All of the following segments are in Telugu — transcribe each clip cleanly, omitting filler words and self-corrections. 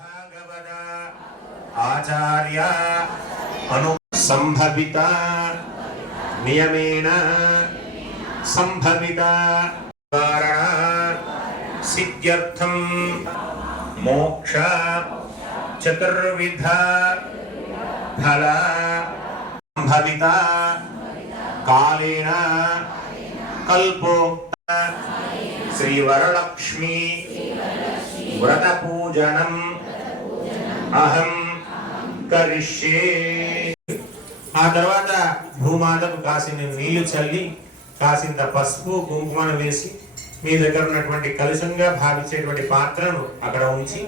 भागवत आचार्य अनु संभवित नियमेन संभवित कारण सिद्ध्यर्थम मोक्ष चतुर्विध फल संभवित कालेन कल्पोक्त श्री वरलक्ष्मी व्रत पूजनम अहम करिष्ये। ఆ తర్వాత భూమాతకు కాసిన నీళ్లు చల్లి కాసింత పసుపు కుంకుమను వేసి మీ దగ్గర ఉన్నటువంటి కలుషంగా భావించేటువంటి పాత్రను అక్కడ ఉంచి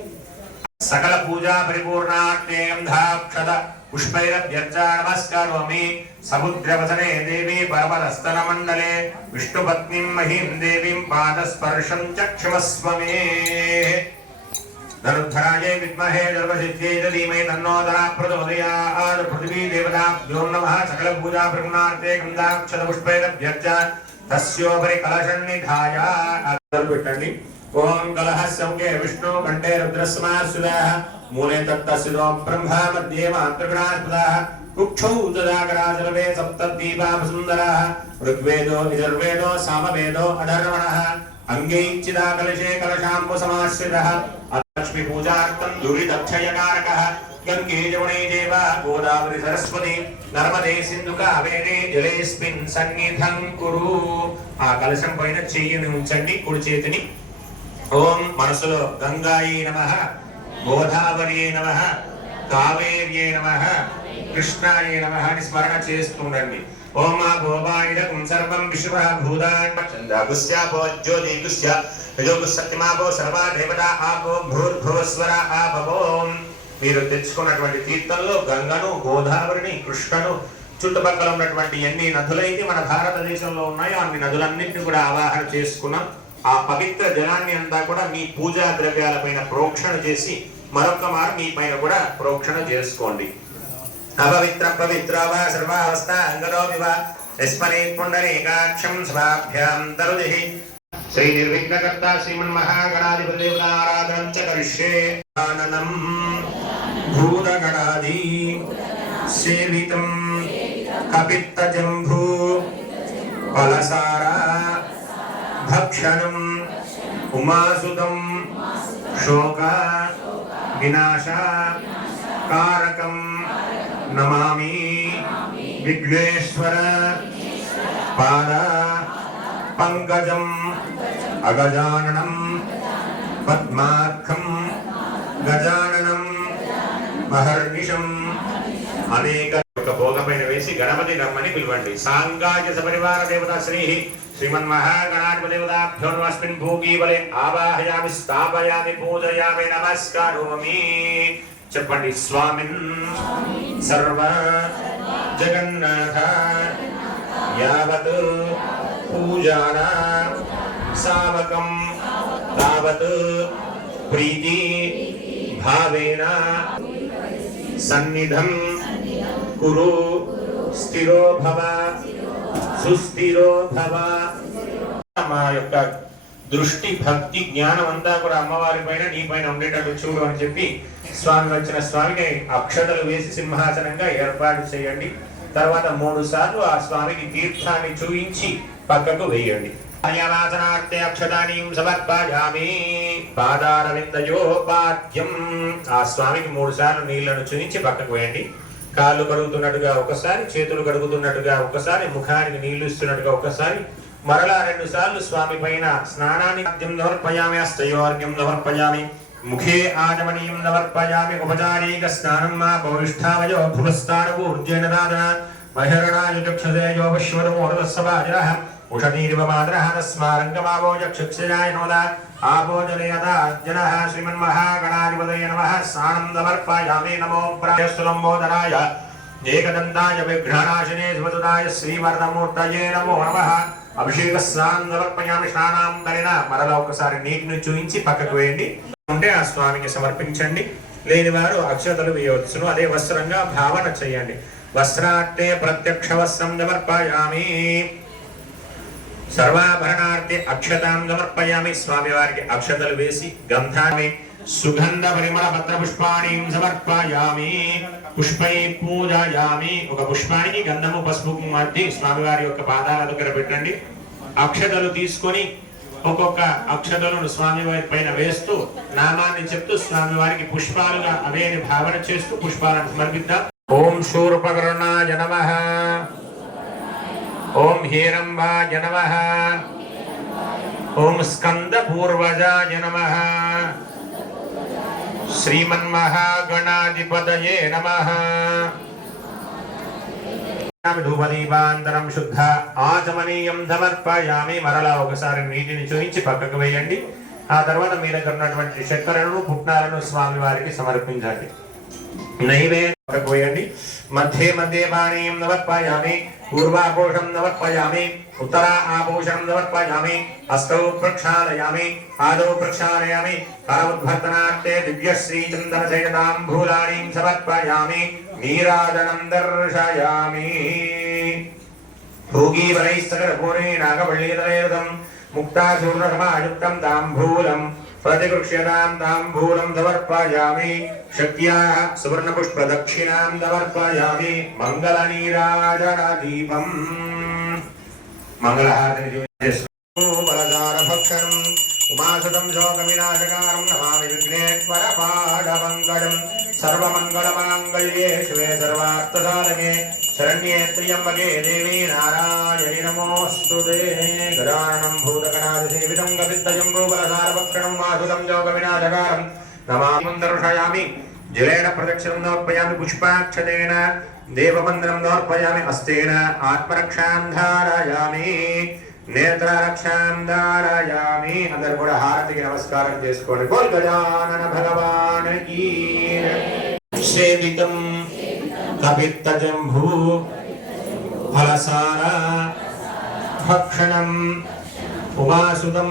సకల పూజా పరిపూర్ణార్థే గంధాక్షత పుష్పైరభ్యర్చా నమస్కారోమి సముద్రవసనే దేవి పరమదస్తన మండలే విష్ణుపత్నిం మహీం దేవీం పాదస్పర్శం చక్షమస్వమే धनुर्धरायै विद्महे सर्वसिद्ध्यै धीमहि तन्नो धनः प्रचोदयात्। पृथिवी देवताभ्यो नमः। सकल पूजा प्रगुणार्थे गन्धाक्षत पुष्पैरभ्यर्च्य तस्योपरि कलशं निधाय పెట్టండి। ओम कलह संगे विष्णु कंठे रुद्रस्मासुरः मूले तत्तस्यो ब्रह्मा मध्ये मात्रगणास्पदः कुक्षौ तदाकराजलवे सप्तद्वीपा सुन्दरः ऋग्वेदो यजुर्वेदो सामवेदो अधर्वणः अंगैश्चिदा कलशे कलशाम्बु समाश्रितः लक्ष्मी पूजार्थं दुरितक्षयकारकः गंगे जमुने देव गोदावरी सरस्वती नर्मदे सिंधु कावेरी जलेस्मिन् सन्निधं कुरु। ఆ కలశం పైన చెయ్యిని ఉంచండి కుడి చేతిని। ఓం మనసులో గంగాయే నమః గోదావరియే నమః కావేర్యే నమః కృష్ణాయే నమః అని స్మరణ చేస్తుండండి। ओम भोवाइदकं सर्वं विश्वः भूतान् चन्द्रागुस्यापो ज्योतिगुस्य यजोगुसत्यमापो सर्वा देवता आपो भूर्भुवस्वरा आपवो। మీరు తెచ్చుకున్నటువంటి తీర్థంలో గంగను గోదావరిని కృష్ణను చుట్టుపక్కల ఉన్నటువంటి ఎన్ని నదులైతే మన భారతదేశంలో ఉన్నాయో అన్ని నదులన్నింటినీ కూడా ఆవాహన చేసుకున్నాం। ఆ పవిత్ర జలాన్ని అంతా కూడా మీ పూజా ద్రవ్యాలపైన ప్రోక్షణ చేసి మరొక మారు మీ పైన కూడా ప్రోక్షణ చేసుకోండి। अपवित्र पवित्र वा सर्वावस्था अंगदो विव यस्मने पुंडरीकाक्षं सभाभ्यां तरुदिहि श्री निर्विघ्नकर्ता श्रीमन्महागणाधिपति देवताराधनं च करिष्ये। आननं भूतगणाधि सेवितं कपित्तजम्भू फलसारा भक्षणं उमासुतं शोक विनाश कारकं नमामि विघ्नेश्वर पाद पंकजं अगजाननं पद्मार्कं गजाननं महर्निशं अनेक भोगपैन वेसी गणपति रम्मनि पिलवंడి। सांगाय सपरिवार देवता श्री श्रीमन्महागणाधिपति देवताभ्यो नमस्मिन् भोगी बले आवाहयामि स्थापयामि पूजयामि नमस्कारोमि। చెప్పండి స్వామిన్ సర్వ జగన్నాథ యావత్ పూజానా సావకం తావత్ ప్రీతి భావేన సన్నిధం కురు స్థిరో భవ సుస్థిరో భవ। మా యొక్క దృష్టి భక్తి జ్ఞానం అంతా కూడా అమ్మవారి పైన నీ పైన ఉండేటట్టు చూడు అని చెప్పి స్వామి వచ్చిన స్వామికి అక్షతలు వేసి సింహాసనంగా ఏర్పాటు చేయండి। తర్వాత 3 సార్లు ఆ స్వామికి తీర్థాన్ని చూయించి పక్కకు వేయండి। ఆయావాసనార్థే అక్షతానీం సమర్పయామి పాదారవిందయోపాద్యం। ఆ స్వామికి 3 సార్లు నీళ్లను చూయించి పక్కకు వేయండి। కాళ్ళు కడుగుతున్నట్టుగా ఒకసారి, చేతులు కడుగుతున్నట్టుగా ఒకసారి, ముఖానికి నీళ్లు ఇస్తున్నట్టుగా ఒకసారి, మరలా 2 సార్లు స్వామి పైన స్నానాన్ని సమర్పయామి। హస్తయోర్ఘ్యం సమర్పయామి मुखे आचमनीयं समर्पयामि। उपचारीक स्नानं मा पौष्ठावयो भुवस्तानपूर्जेन दादना महिरणाय चक्षुषे यो विश्वरमोहरसवाजरः उषधीरिव मातरः तस्मारङ्गमावो चक्षुक्षयाय नोदा आपोजनयता जनः। श्रीमन्महागणाधिपतये नमः। स्नानं समर्पयामि। नमो प्रायस्तुलम्बोदराय एकदन्ताय विघ्ननाशिने शिवसुताय श्रीवरदमूर्तये नमो नमः। అభిషేక స్నానం సమర్పయామి। స్నానాంతరేణ మరలా ఒకసారి నీటిని చూయించి పక్కకు వేయండి। ఉంటే ఆ స్వామికి సమర్పించండి, లేని వారు అక్షతలు వేయవచ్చును। అదే వస్త్రంగా భావన చేయండి। వస్త్రార్థే ప్రత్యక్ష వస్త్రం సమర్పయామి। సర్వాభరణార్థే అక్షతాం సమర్పయామి। స్వామి వారికి అక్షతలు వేసి గంధాన్ని సుగంధ పరిమళ పత్ర పుష్పాణిం సమర్పయామి పుష్పై పూజయామి ఒక పుష్పానికి గంధము పసుపు మధ్య స్వామివారి యొక్క పాదాల దగ్గర పెట్టండి అక్షతలు తీసుకొని ఒక్కొక్క అక్షతలను స్వామివారి పైన వేస్తూ నామాన్ని చెప్తూ స్వామివారికి పుష్పాలుగా అవేని భావన చేస్తూ పుష్పాలను సమర్పిద్దాం ఓం శూర్పకర్ణాయ నమః ఓం హేరంబాయ నమః ఓం స్కంద పూర్వజాయ నమః శ్రీమన్మహాగణాధిపతయే నమః ధూపదీపాంతరం శుద్ధ ఆచమనీయం సమర్పయామి మరలా ఒకసారి నీటిని చూయించి పక్కకు వేయండి ఆ తర్వాత మీ దగ్గర ఉన్నటువంటి చక్కెరను పుట్నాలను స్వామి వారికి సమర్పించండి నైవేద్యం పక్కకు వేయండి మధ్య మధ్య పానీయం సమర్పయామి పూర్వాపోషం సమర్పయామి ఉత్తర ఆపోషణం సమర్పయామి హస్తౌ ప్రక్షాళయామి పాదౌ ప్రక్షాళయామి కరముద్భర్తనార్థే దివ్యశ్రీ చందనశయతాంబూలాణీం సమర్పయామి నీరాజనం దర్శయామి భోగీవరైస్తకరపూర్ణేనాగవల్లీతలేరుదం ముక్తాచూర్ణసమాయుక్తం తాంబూలం प्रतिगृह्यतां ताम्बूलं समर्पयामि शक्त्याः सुवर्णपुष्पदक्षिणां समर्पयामि मङ्गलनीराजनदीपम् मङ्गलहारतिभक्षणम् उमासुतं शोकविनाशकारं नमामि विघ्नेश्वरपादपङ्कजं सर्वमङ्गलमाङ्गल्ये शिवे सर्वार्थसाधके शरण्ये त्र्यम्बके देवी नारायणि नमोऽस्तुते गजाननं भूतगणाधिसेवितं गवित्तजम्बूफलसारभक्षणं उमासुतं शोकविनाशकारं नमामि दर्शयामि जलेन प्रदक्षिणं समर्पयामि पुष्पाक्षतेन देववन्दनं समर्पयामि हस्तेन आत्मरक्षां धारयामि నేత్రరక్షాం దారయామి అందరూ కూడా హారతికి నమస్కారం చేసుకోండి బోల్ గజానన భగవానికి సేవితం కపిత్తజంభూ ఫలసార భక్షణం ఉమాసుతం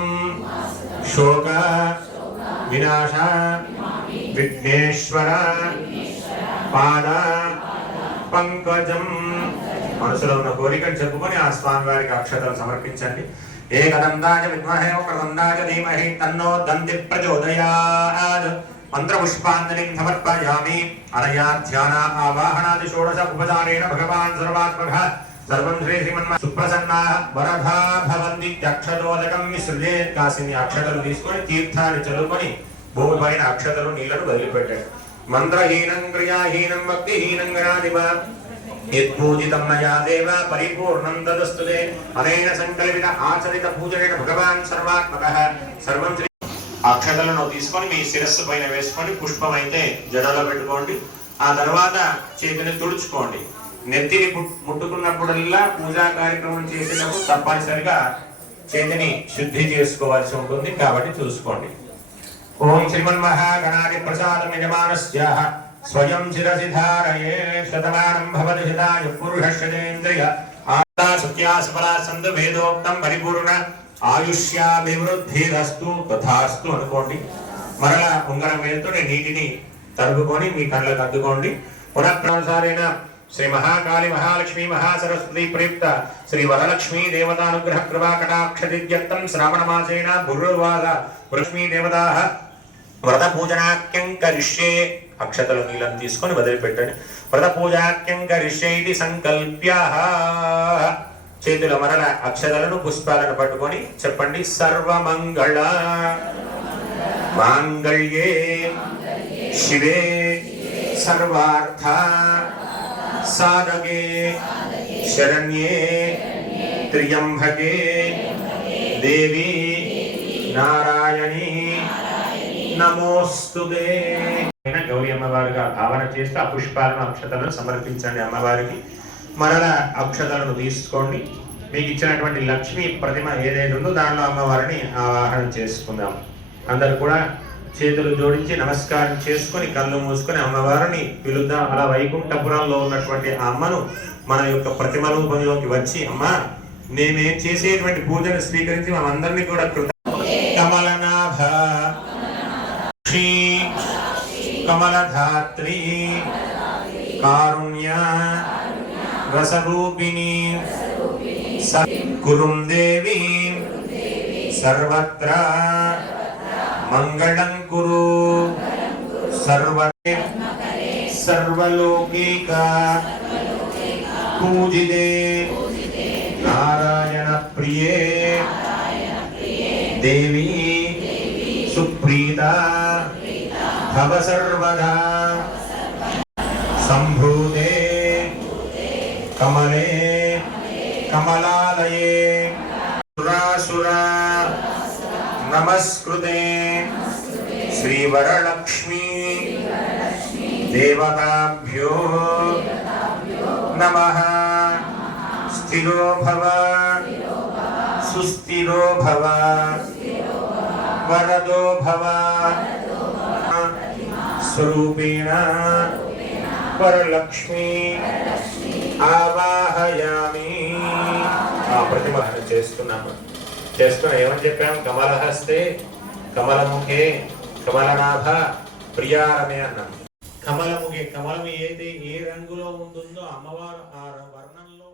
శోక వినాశ విఘ్నేశ్వర పాద పంకజం మనసులో ఉన్న కోరికను చెప్పుకొని ఆ స్వామి వారికి అక్షతలు సమర్పించండి ఏకదంతాయ విద్మహే వక్రదంతాయ ధీమహి తన్నో దంతి ప్రచోదయాత్ మంత్రపుష్పాంజలిం సమర్పయామి అనయా ధ్యాన ఆవాహనాది షోడశ ఉపచారేణ భగవాన్ సర్వాత్మకః సర్వం శ్రీ శ్రీమన్మ సుప్రసన్నాః వరదా భవంతి అక్షతోదకం మిశ్రదే కాసిని అక్షతలు తీసుకొని తీర్థాన్ని చదువుకొని భూమిపైన అక్షతలు నీళ్లను వదిలిపెట్టాడు మంత్రహీనం క్రియాహీనం భక్తిహీనం గణాధిప యత్పూజితం మయా దేవ పరిపూర్ణం తదస్తుతే అనేన సంకల్పిత ఆచరిత పూజనేన భగవాన్ సర్వాత్మకః సర్వం శ్రీ అక్షతలను తీసుకొని మీ శిరస్సు పైన వేసుకొని పుష్పం అయితే జడలో పెట్టుకోండి ఆ తర్వాత చేతిని తుడుచుకోండి నెత్తిని ముట్టుకున్నప్పుడల్లా పూజా కార్యక్రమం చేసేటప్పుడు తప్పనిసరిగా చేతిని శుద్ధి చేసుకోవాల్సి ఉంటుంది కాబట్టి చూసుకోండి ఓం శ్రీమన్మహాగణాది ప్రసాదం యజమానస్యాః స్వయం శిరసి ధారయే శతమానం భవతి శతాయ పురుషశ్చంద్రియ ఆత్మా సత్యా సఫలా సందు వేదోక్తం పరిపూర్ణ ఆయుష్యాభివృద్ధిరస్తు తథాస్తు అనుకోండి మరలా ఉంగరం వేలుతో నీటిని తడుపుకొని మీ కళ్ళకు అద్దుకోండి పునఃప్రాసారేణ శ్రీ మహాకాళి మహాలక్ష్మి మహాసరస్వతి ప్రయుక్త శ్రీ వరలక్ష్మీ దేవతానుగ్రహ కృపా కటాక్ష దివ్యత్తం శ్రావణ మాసేన గురువాద లక్ష్మీ దేవతాః వ్రత పూజనాఖ్యం కరిష్యే అక్షతలు నీళ్ళని తీసుకొని వదిలిపెట్టండి వ్రత పూజాఖ్యం కరిష్యే ఇది సంకల్ప్య చేతుల మరల అక్షతలను పుష్పాలను పట్టుకొని చెప్పండి సర్వమంగళ మాంగళ్యే శివే సర్వార్థ సాధకే శరణ్యే త్ర్యంబకే దేవి నారాయణి నమోస్తుతే గౌరీ అమ్మవారిగా భావన చేస్తే ఆ పుష్పాలను అక్షతలను సమర్పించండి అమ్మవారికి మరల అక్షతలను తీసుకోండి మీకు ఇచ్చినటువంటి లక్ష్మీ ప్రతిమ ఏదైతే ఉందో దానిలో అమ్మవారిని ఆవాహనం చేసుకుందాం అందరు కూడా చేతులు జోడించి నమస్కారం చేసుకొని కళ్ళు మూసుకొని అమ్మవారిని పిలుద్దాం అలా వైకుంఠపురంలో ఉన్నటువంటి ఆ అమ్మను మన యొక్క ప్రతిమ రూపంలోకి వచ్చి అమ్మ నేనేం చేసేటువంటి పూజను స్వీకరించి మనందరినీ కూడా కమలనాభ కమలధాత్రి కారుణ్య రసరూపిణి కురుం దేవి సర్వత్ర మంగళం కురు సర్వే సర్వలోకైక పూజితే నారాయణ ప్రియే దేవి సుప్రీత భవ సర్వదా సంభూతే కమలే కమలాలయే సురాసురా నమస్కృతే శ్రీవరలక్ష్మీ దేవతాభ్యో నమః స్థిరో భవ సుస్థిరో భవ వరదో భవ స్వరూపేణ వరలక్ష్మీ ఆవాహయామి. ప్రతిమ చేస్తున్నాము. ఏమని చెప్పాము? కమలహస్తే కమలముఖే కమలనాభ ప్రియారమే అన్నాము. కమలముఖే, కమలం ఏ రంగులో ఉంటుందో అమ్మవారు ఆ వర్ణంలో